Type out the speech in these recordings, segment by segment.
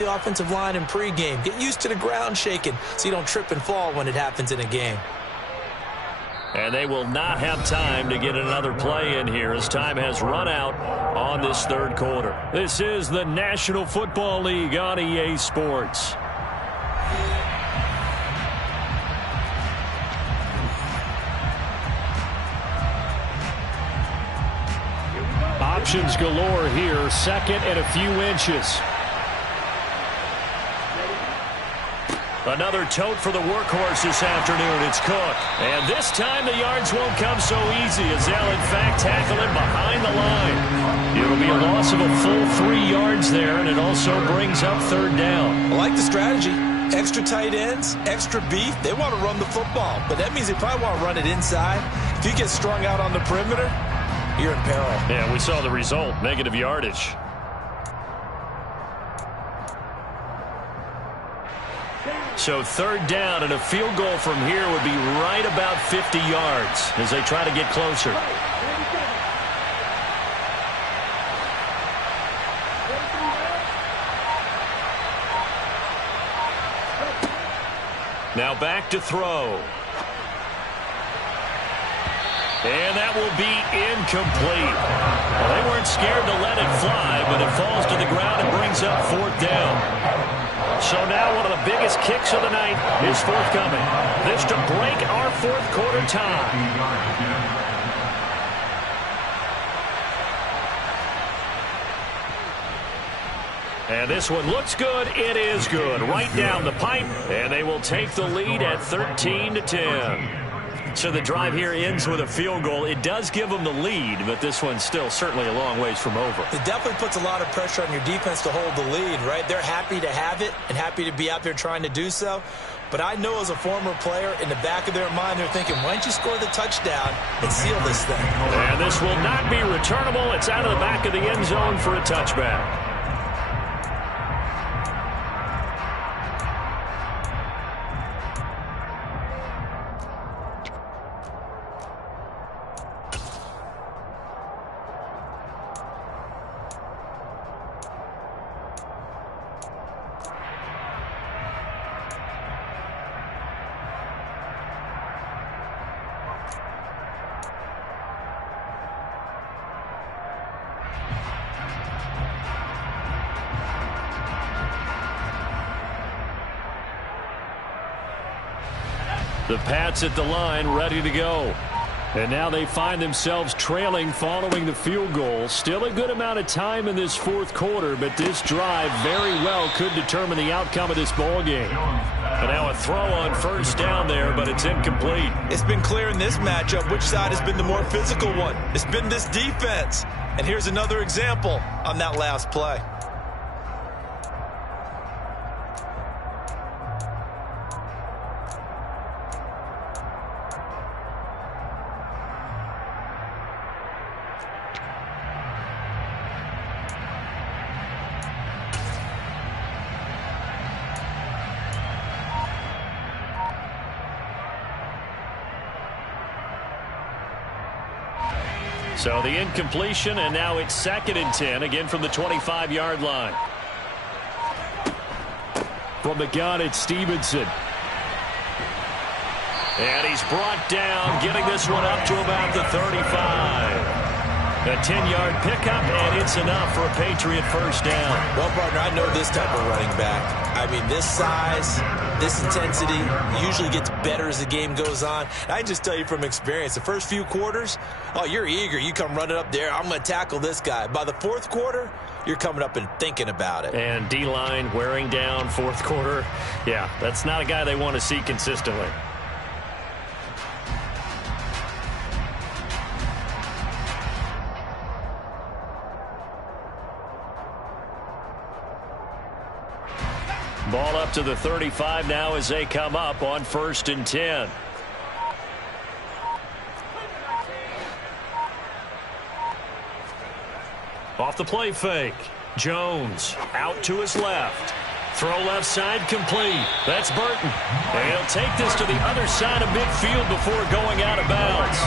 the offensive line in pregame. Get used to the ground shaking so you don't trip and fall when it happens in a game. And they will not have time to get another play in here as time has run out on this third quarter. This is the National Football League on EA Sports. Options galore here, second and a few inches. Another tote for the workhorse this afternoon. It's Cook. And this time the yards won't come so easy as they'll, in fact, tackle him behind the line. It'll be a loss of a full 3 yards there, and it also brings up third down. I like the strategy. Extra tight ends, extra beef. They want to run the football, but that means they probably want to run it inside. If you get strung out on the perimeter, you're in peril. Yeah, we saw the result, negative yardage. So third down and a field goal from here would be right about 50 yards as they try to get closer. Now back to throw. And that will be incomplete. Well, they weren't scared to let it fly, but it falls to the ground and brings up fourth down. So now one of the biggest kicks of the night is forthcoming. This to break our fourth quarter tie. And this one looks good. It is good. Right down the pipe. And they will take the lead at 13-10. So the drive here ends with a field goal. It does give them the lead, but this one's still certainly a long ways from over. It definitely puts a lot of pressure on your defense to hold the lead, right? They're happy to have it and happy to be out there trying to do so. But I know as a former player, in the back of their mind, they're thinking, why don't you score the touchdown and seal this thing? And this will not be returnable. It's out of the back of the end zone for a touchback. The Pats at the line, ready to go. And now they find themselves trailing following the field goal. Still a good amount of time in this fourth quarter, but this drive very well could determine the outcome of this ball game. And now a throw on first down there, but it's incomplete. It's been clear in this matchup which side has been the more physical one. It's been this defense. And here's another example on that last play. So the incompletion, and now it's 2nd and 10, again from the 25-yard line. From the gun, it's Stevenson. And he's brought down, getting this one up to about the 35. A 10-yard pickup, and it's enough for a Patriot first down. Well, partner, I know this type of running back. I mean, this size, this intensity usually gets better as the game goes on. And I just tell you from experience, the first few quarters, oh, you're eager. You come running up there, I'm going to tackle this guy. By the fourth quarter, you're coming up and thinking about it. And D-line wearing down fourth quarter. Yeah, that's not a guy they want to see consistently. Ball up to the 35 now as they come up on 1st and 10. Off the play fake. Jones out to his left. Throw left side complete. That's Burton. And he'll take this to the other side of midfield before going out of bounds.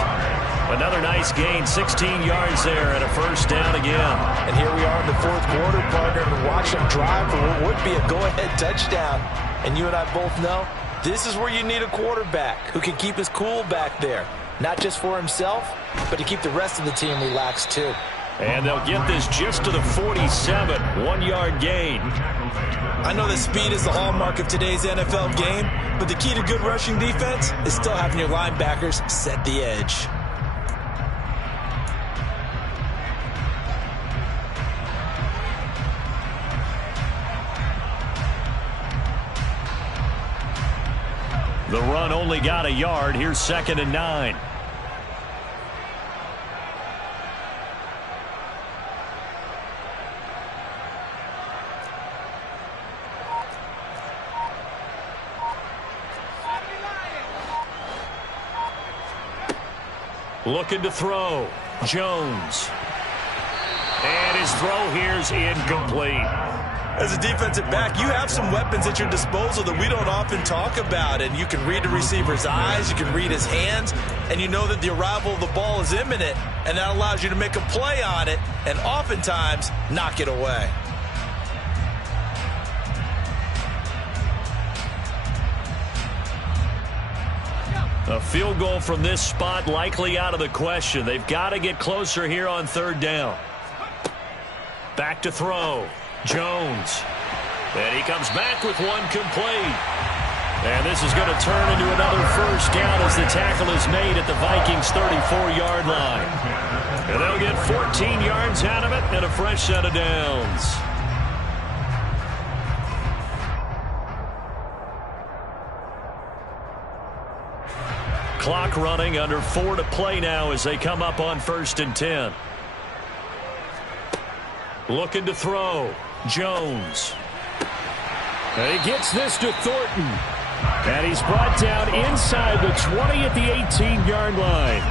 Another nice gain, 16 yards there and a first down again. And here we are in the fourth quarter, partner, and watch them drive for what would be a go-ahead touchdown. And you and I both know this is where you need a quarterback who can keep his cool back there. Not just for himself, but to keep the rest of the team relaxed too. And they'll get this just to the 47, 1-yard gain. I know that speed is the hallmark of today's NFL game, but the key to good rushing defense is still having your linebackers set the edge. The run only got a yard. Here's 2nd and 9. Looking to throw. Jones. And his throw here's incomplete. As a defensive back, you have some weapons at your disposal that we don't often talk about. And you can read the receiver's eyes, you can read his hands, and you know that the arrival of the ball is imminent. And that allows you to make a play on it and oftentimes knock it away. A field goal from this spot likely out of the question. They've got to get closer here on 3rd down. Back to throw. Jones. And he comes back with one complete. And this is going to turn into another first down as the tackle is made at the Vikings' 34-yard line. And they'll get 14 yards out of it and a fresh set of downs. Clock running, under 4 to play now as they come up on 1st and 10. Looking to throw. Jones. And he gets this to Thornton. And he's brought down inside the 20 at the 18-yard line.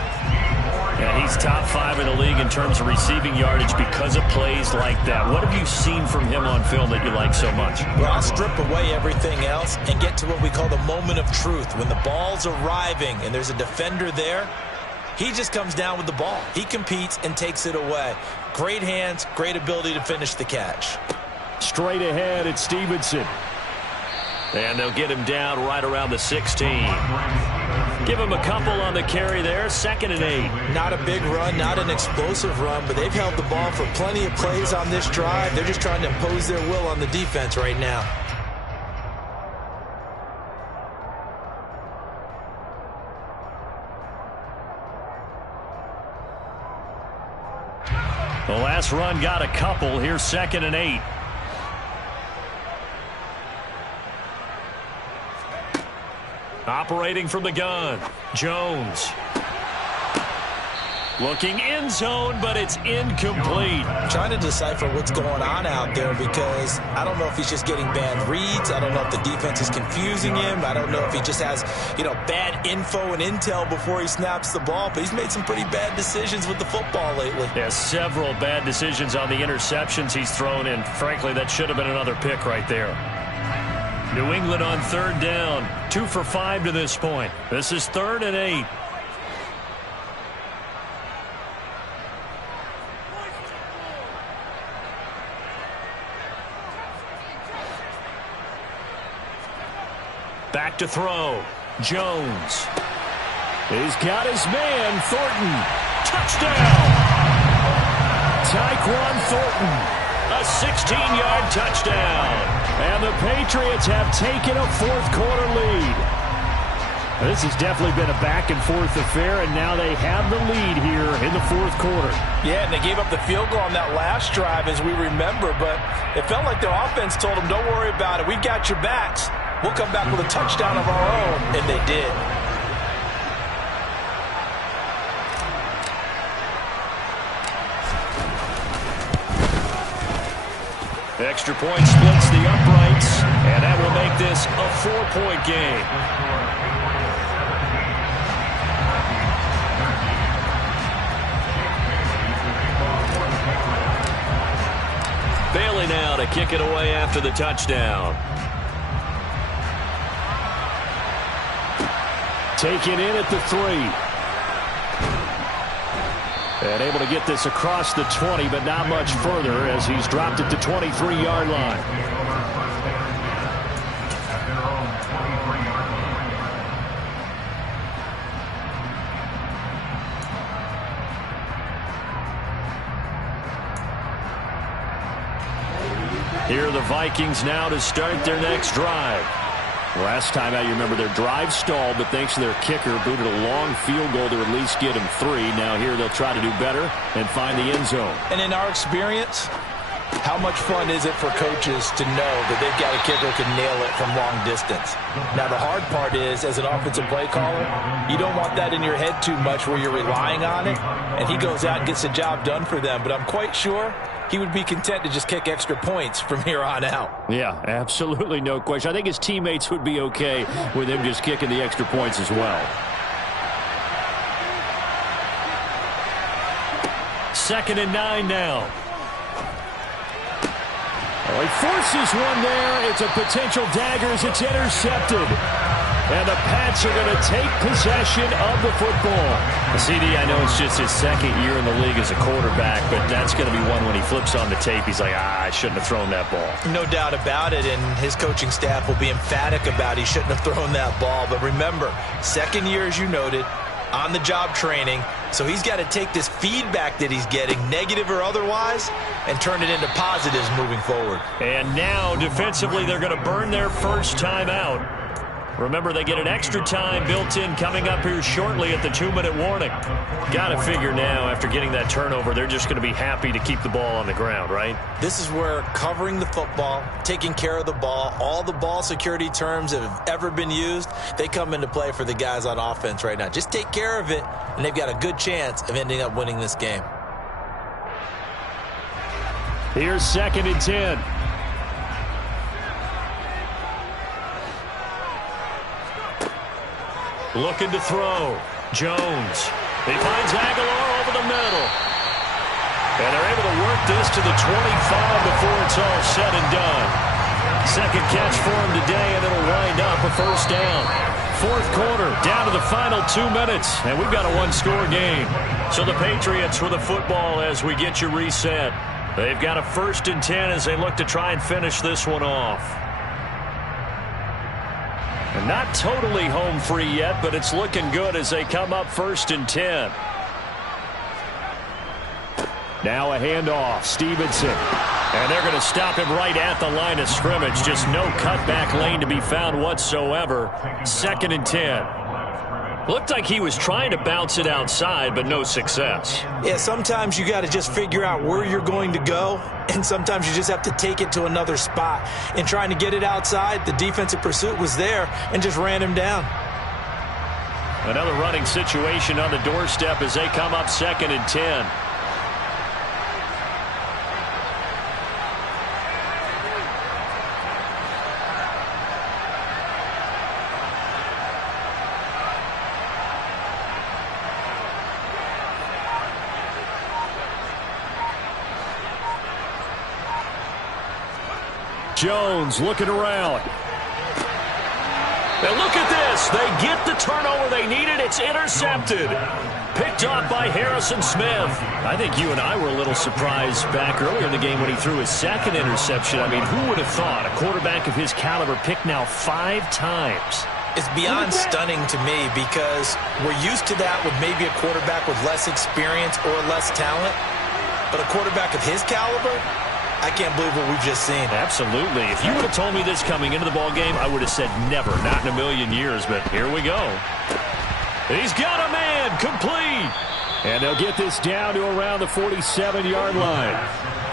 And he's top 5 in the league in terms of receiving yardage because of plays like that. What have you seen from him on film that you like so much? Well, I'll strip away everything else and get to what we call the moment of truth. When the ball's arriving and there's a defender there, he just comes down with the ball. He competes and takes it away. Great hands, great ability to finish the catch. Straight ahead, it's Stevenson. And they'll get him down right around the 16. Give him a couple on the carry there, 2nd and 8. Not a big run, not an explosive run, but they've held the ball for plenty of plays on this drive. They're just trying to impose their will on the defense right now. The last run got a couple. Here's 2nd and 8. Operating from the gun. Jones. Looking end zone, but it's incomplete. Trying to decipher what's going on out there because I don't know if he's just getting bad reads. I don't know if the defense is confusing him. I don't know if he just has, bad info and intel before he snaps the ball. But he's made some pretty bad decisions with the football lately. Yeah, several bad decisions on the interceptions he's thrown in. Frankly, that should have been another pick right there. New England on 3rd down. 2 for 5 to this point. This is 3rd and 8. Back to throw. Jones. He's got his man, Thornton. Touchdown! Tyquan Thornton. A 16-yard touchdown. And the Patriots have taken a fourth-quarter lead. This has definitely been a back-and-forth affair, and now they have the lead here in the fourth quarter. Yeah, and they gave up the field goal on that last drive, as we remember, but it felt like their offense told them, don't worry about it. We got your backs. We'll come back with a touchdown of our own, and they did. Extra point splits the uprights, and that will make this a 4-point game. Bailey now to kick it away after the touchdown. Taken in at the 3. And able to get this across the 20, but not much further as he's dropped it to 23-yard line. Here are the Vikings now to start their next drive. Last time out, you remember their drive stalled, but thanks to their kicker, booted a long field goal to at least get them 3. Now here they'll try to do better and find the end zone. And in our experience, how much fun is it for coaches to know that they've got a kicker who can nail it from long distance? Now, the hard part is, as an offensive play caller, you don't want that in your head too much where you're relying on it, and he goes out and gets the job done for them. But I'm quite sure he would be content to just kick extra points from here on out. Yeah, absolutely no question. I think his teammates would be okay with him just kicking the extra points as well. 2nd and 9 now. Well, he forces one there. It's a potential dagger as it's intercepted. And the Pats are going to take possession of the football. CD, I know it's just his 2nd year in the league as a quarterback, but that's going to be one when he flips on the tape. He's like, I shouldn't have thrown that ball. No doubt about it, and his coaching staff will be emphatic about he shouldn't have thrown that ball. But remember, 2nd year, as you noted, on-the-job training. So he's got to take this feedback that he's getting, negative or otherwise, and turn it into positives moving forward. And now, defensively, they're going to burn their first time out. Remember, they get an extra time built in coming up here shortly at the 2-minute warning. Got to figure now, after getting that turnover, they're just going to be happy to keep the ball on the ground, right? This is where covering the football, taking care of the ball, all the ball security terms that have ever been used, they come into play for the guys on offense right now. Just take care of it, and they've got a good chance of ending up winning this game. Here's 2nd and 10. Looking to throw. Jones. He finds Aguilar over the middle. And they're able to work this to the 25 before it's all said and done. 2nd catch for him today, and it'll wind up a first down. 4th quarter, down to the final 2 minutes, and we've got a one-score game. So the Patriots with the football as we get you reset. They've got a 1st and 10 as they look to try and finish this one off. And not totally home free yet, but it's looking good as they come up 1st and 10. Now a handoff, Stevenson. And they're going to stop him right at the line of scrimmage. Just no cutback lane to be found whatsoever. 2nd and 10. Looked like he was trying to bounce it outside, but no success. Yeah, sometimes you got to just figure out where you're going to go, and sometimes you just have to take it to another spot. In trying to get it outside, the defensive pursuit was there and just ran him down. Another running situation on the doorstep as they come up 2nd and 10. Jones looking around. And look at this. They get the turnover they needed. It's intercepted. Picked off by Harrison Smith. I think you and I were a little surprised back earlier in the game when he threw his 2nd interception. I mean, who would have thought a quarterback of his caliber picked now 5 times? It's beyond stunning to me because we're used to that with maybe a quarterback with less experience or less talent. But a quarterback of his caliber, I can't believe what we've just seen. Absolutely. If you would have told me this coming into the ball game, I would have said never, not in a million years, but here we go. He's got a man, complete. And they'll get this down to around the 47-yard line.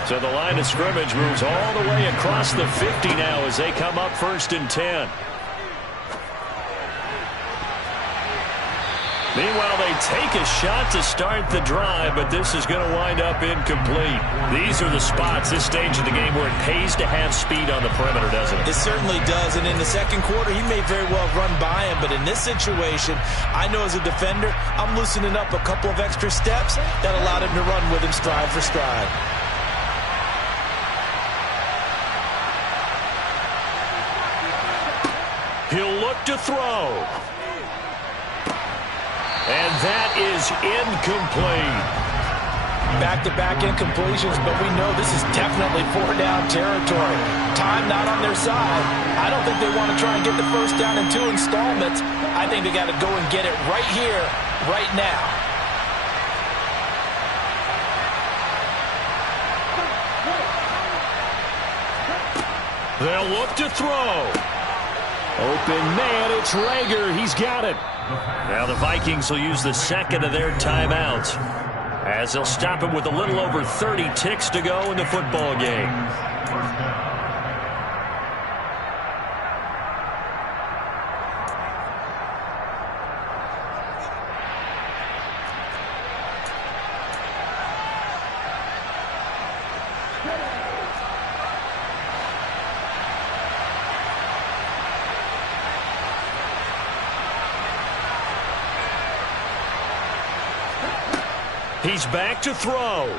So the line of scrimmage moves all the way across the 50 now as they come up 1st and 10. Meanwhile, they take a shot to start the drive, but this is going to wind up incomplete. These are the spots, this stage of the game, where it pays to have speed on the perimeter, doesn't it? It certainly does, and in the 2nd quarter, he may very well run by him, but in this situation, I know as a defender, I'm loosening up a couple of extra steps that allowed him to run with him stride for stride. He'll look to throw. And that is incomplete. Back-to-back incompletions, but we know this is definitely four-down territory. Time not on their side. I don't think they want to try and get the first down in 2 installments. I think they got to go and get it right here, right now. They'll look to throw. Open man, it's Rager. He's got it. Now the Vikings will use the second of their timeouts, as they'll stop him with a little over 30 ticks to go in the football game. He's back to throw.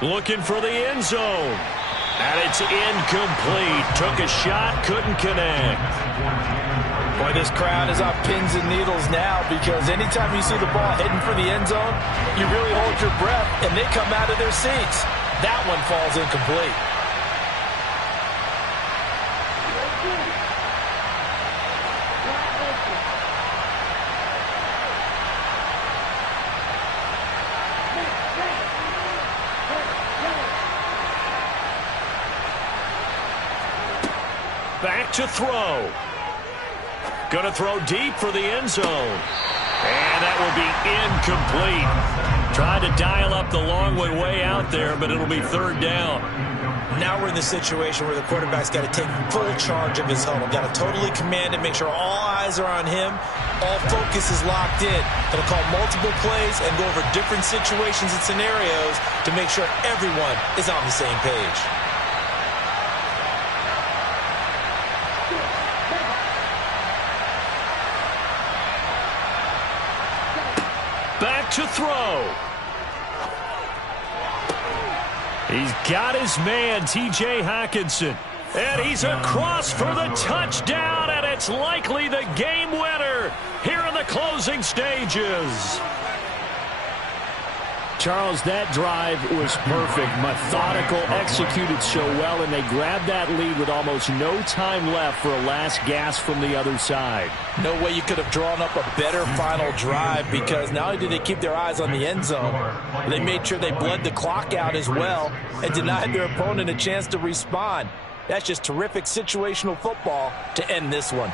Looking for the end zone. And it's incomplete. Took a shot, couldn't connect. Boy, this crowd is on pins and needles now, because anytime you see the ball heading for the end zone, you really hold your breath, and they come out of their seats. That one falls incomplete. Back to throw. Going to throw deep for the end zone. And that will be incomplete. Tried to dial up the long way out there, but it'll be third down. Now we're in the situation where the quarterback's got to take full charge of his huddle. Got to totally command it, make sure all eyes are on him. All focus is locked in. Going to call multiple plays and go over different situations and scenarios to make sure everyone is on the same page. Back to throw. He's got his man, T.J. Hockenson. And he's across for the touchdown, and it's likely the game winner here in the closing stages. Charles, that drive was perfect. Methodical, executed so well, and they grabbed that lead with almost no time left for a last gasp from the other side. No way you could have drawn up a better final drive, because not only did they keep their eyes on the end zone, they made sure they bled the clock out as well and denied their opponent a chance to respond. That's just terrific situational football to end this one.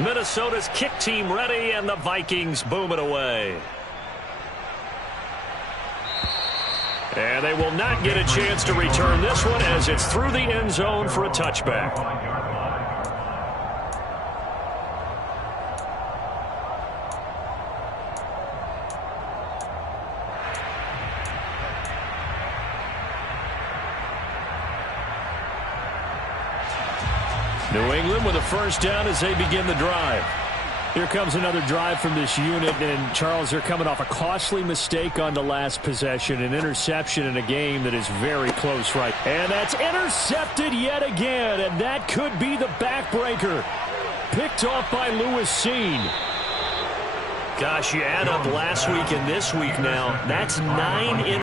Minnesota's kick team ready, and the Vikings boom it away. And they will not get a chance to return this one, as it's through the end zone for a touchback. New England with a first down as they begin the drive. Here comes another drive from this unit, and Charles, they're coming off a costly mistake on the last possession, an interception in a game that is very close, right? And that's intercepted yet again, and that could be the backbreaker. Picked off by Lewis Seen. Gosh, you add up last week and this week now, that's 9